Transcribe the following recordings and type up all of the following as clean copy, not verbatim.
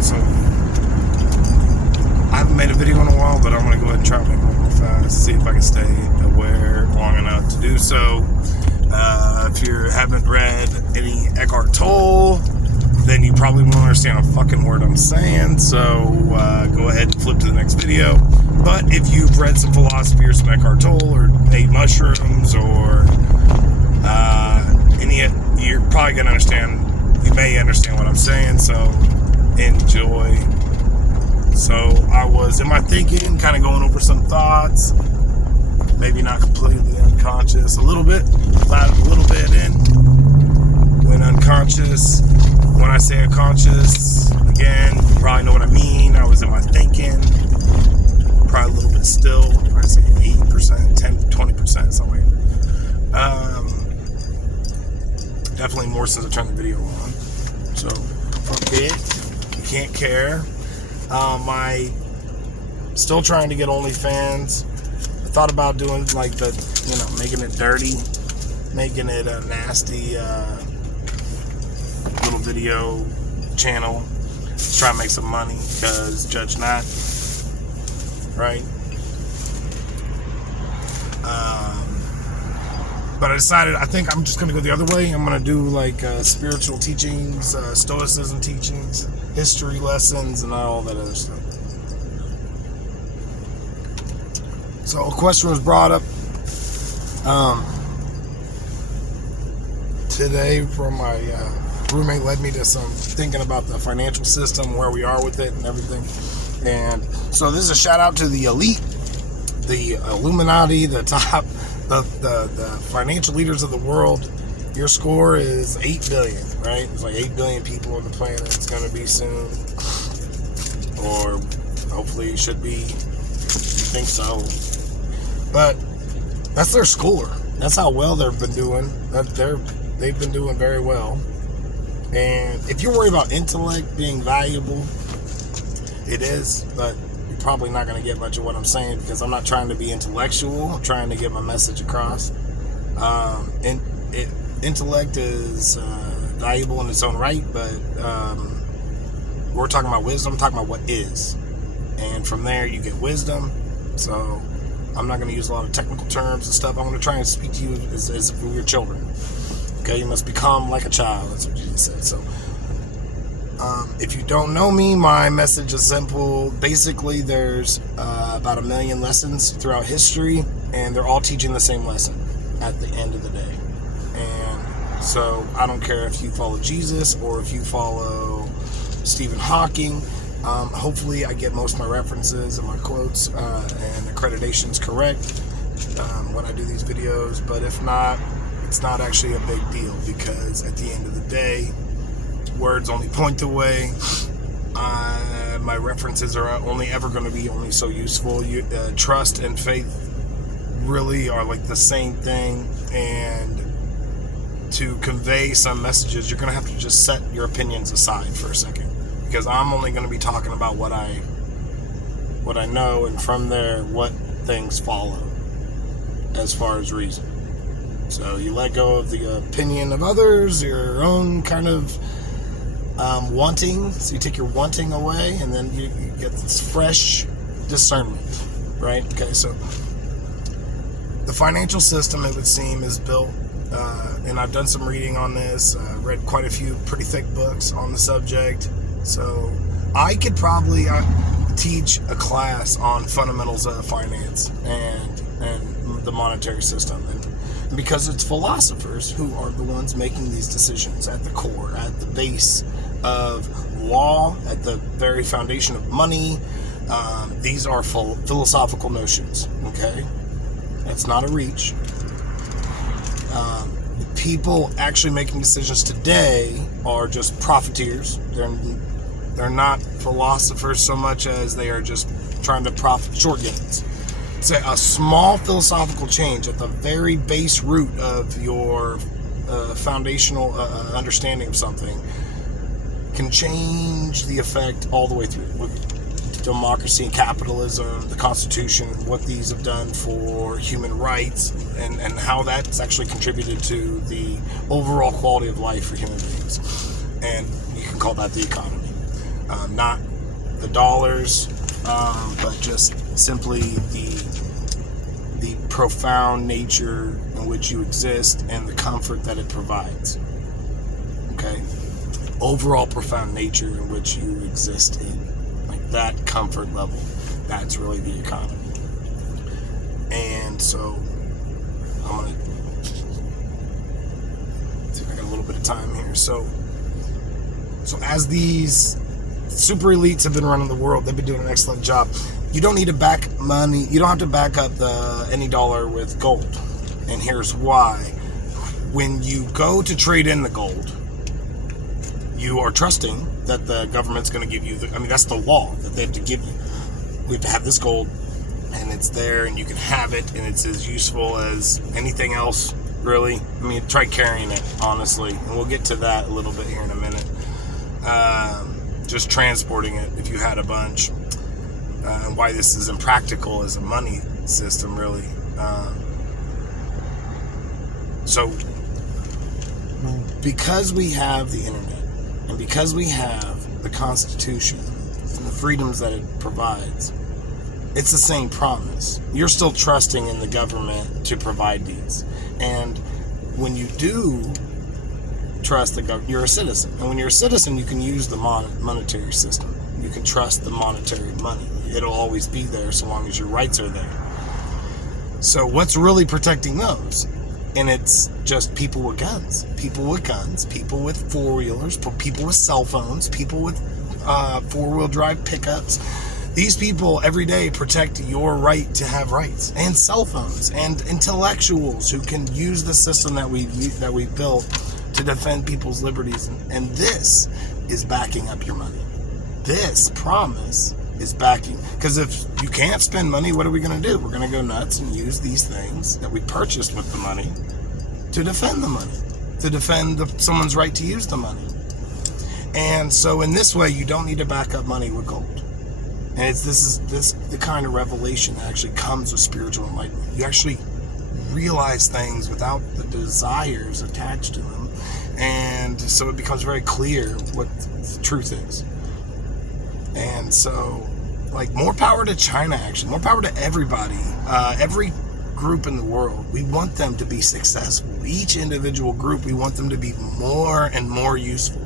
Alright, so I haven't made a video in a while, but I'm going to go ahead and try to make one real fast, see if I can stay aware long enough to do so. If you haven't read any Eckhart Tolle, then you probably won't understand a fucking word I'm saying, so go ahead and flip to the next video. But if you've read some philosophy or some Eckhart Tolle, or ate mushrooms, or you're probably going to understand, you may understand what I'm saying, so enjoy. So I was in my thinking, kind of going over some thoughts, maybe not completely unconscious, a little bit in, when unconscious. When I say unconscious, again, you probably know what I mean. I was in my thinking, probably a little bit still, I'd say 8%, 10, 20%, something like that. Definitely more since I turned the video on. So, fuck it. You can't care. Still trying to get OnlyFans. I thought about doing like making it dirty, making it a nasty little video channel. Try to make some money, because judge not, right? But I decided, I think I'm just going to go the other way. I'm going to do like spiritual teachings, stoicism teachings, history lessons, and all that other stuff. So a question was brought up today from my roommate, led me to some thinking about the financial system, where we are with it and everything. And so this is a shout out to the elite, the Illuminati, the top, the financial leaders of the world. Your score is 8 billion, right? There's like 8 billion people on the planet. It's going to be soon, or hopefully should be. You think so? But that's their score. That's how well they've been doing. They've been doing very well. And if you're worried about intellect being valuable, it is, but you're probably not going to get much of what I'm saying, because I'm not trying to be intellectual. I'm trying to get my message across. Intellect is valuable in its own right, but we're talking about wisdom. I'm talking about what is. And from there, you get wisdom. So I'm not going to use a lot of technical terms and stuff. I'm going to try and speak to you as if we were children. Okay, you must become like a child. That's what Jesus said. So, if you don't know me, my message is simple. Basically, there's about 1 million lessons throughout history, and they're all teaching the same lesson at the end of the day. And so, I don't care if you follow Jesus or if you follow Stephen Hawking. Hopefully, I get most of my references and my quotes and accreditations correct when I do these videos. But if not, it's not actually a big deal, because at the end of the day, words only point the way. My references are only ever going to be only so useful. Trust and faith really are like the same thing, and to convey some messages, you're going to have to just set your opinions aside for a second, because I'm only going to be talking about what I know, and from there, what things follow as far as reason. So you let go of the opinion of others, your own kind of wanting. So you take your wanting away, and then you get this fresh discernment, right? Okay, so the financial system, it would seem, is built, and I've done some reading on this, read quite a few pretty thick books on the subject. So I could probably teach a class on fundamentals of finance and the monetary system, and because it's philosophers who are the ones making these decisions at the core, at the base of law, at the very foundation of money. These are philosophical notions, okay? That's not a reach. People actually making decisions today are just profiteers. They're not philosophers so much as they are just trying to profit short gains. Say a small philosophical change at the very base root of your foundational understanding of something can change the effect all the way through. With democracy and capitalism, the Constitution, what these have done for human rights, and how that's actually contributed to the overall quality of life for human beings. And you can call that the economy. not the dollars, but just simply the profound nature in which you exist and the comfort that it provides. Okay? Overall profound nature in which you exist in. Like that comfort level. That's really the economy. And so I'm going to see if I got a little bit of time here. So as these super elites have been running the world, they've been doing an excellent job. You don't need to back money. You don't have to back up any dollar with gold. And here's why. When you go to trade in the gold, you are trusting that the government's going to give you that's the law that they have to give you. We have to have this gold, and it's there, and you can have it, and it's as useful as anything else, really. Try carrying it, honestly, and we'll get to that a little bit here in a minute. Just transporting it, if you had a bunch, and why this is impractical as a money system, really. So, because we have the internet, and because we have the Constitution and the freedoms that it provides, it's the same promise. You're still trusting in the government to provide these. And when you do trust the government, you're a citizen. And when you're a citizen, you can use the monetary system. You can trust the monetary money. It'll always be there so long as your rights are there. So what's really protecting those? And it's just people with guns, people with four-wheelers, people with cell phones, people with four-wheel drive pickups. These people every day protect your right to have rights, and cell phones, and intellectuals who can use the system that we built to defend people's liberties. And this is backing up your money. This promise is backing, because if you can't spend money, what are we going to do? We're going to go nuts and use these things that we purchased with the money to defend the money, to defend someone's right to use the money. And so in this way, you don't need to back up money with gold. And this is the kind of revelation that actually comes with spiritual enlightenment. You actually realize things without the desires attached to them, and so it becomes very clear what the truth is. And so, more power to China, actually. More power to everybody. Every group in the world. We want them to be successful. Each individual group, we want them to be more and more useful.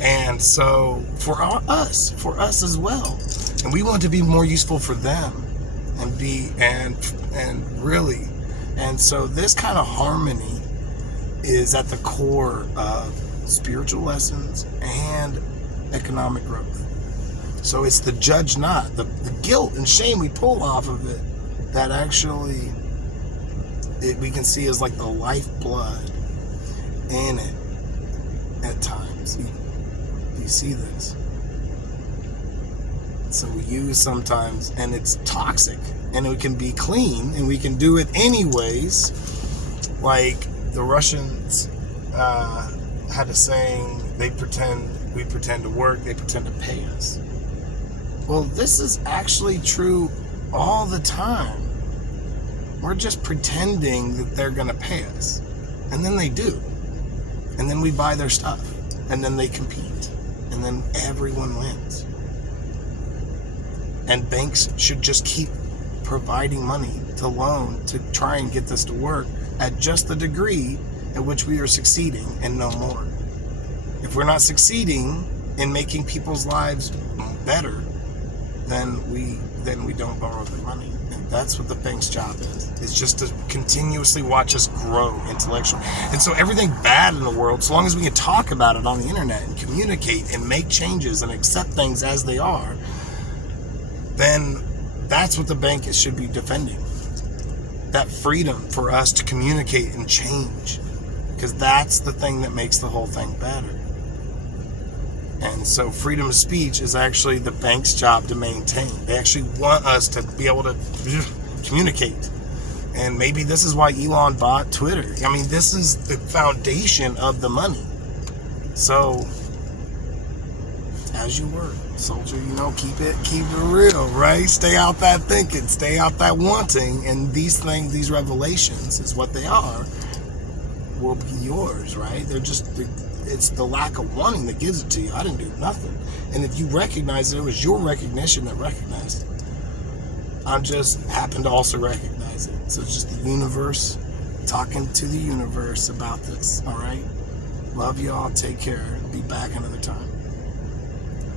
And so, for us as well. And we want to be more useful for them. And really. And so, this kind of harmony is at the core of spiritual lessons and economic growth. So it's the judge not, the guilt and shame we pull off of it that actually we can see as like the lifeblood in it at times. You see this. So we use sometimes, and it's toxic, and it can be clean, and we can do it anyways. Like the Russians had a saying, we pretend to work, they pretend to pay us. Well, this is actually true all the time. We're just pretending that they're going to pay us. And then they do. And then we buy their stuff. And then they compete. And then everyone wins. And banks should just keep providing money to loan to try and get this to work at just the degree at which we are succeeding and no more. If we're not succeeding in making people's lives better, then we don't borrow their money. And that's what the bank's job is. It's just to continuously watch us grow intellectually. And so everything bad in the world, so long as we can talk about it on the internet and communicate and make changes and accept things as they are, then that's what the bank should be defending. That freedom for us to communicate and change. Because that's the thing that makes the whole thing better. And so freedom of speech is actually the bank's job to maintain. They actually want us to be able to communicate. And maybe this is why Elon bought Twitter. This is the foundation of the money. So, as you were, soldier, keep it real, right? Stay out that thinking, stay out that wanting. And these things, these revelations is what they are, will be yours, right? They're just it's the lack of wanting that gives it to you. I didn't do nothing. And if you recognize it, it was your recognition that recognized it. I just happened to also recognize it. So it's just the universe talking to the universe about this. All right. Love y'all. Take care. Be back another time.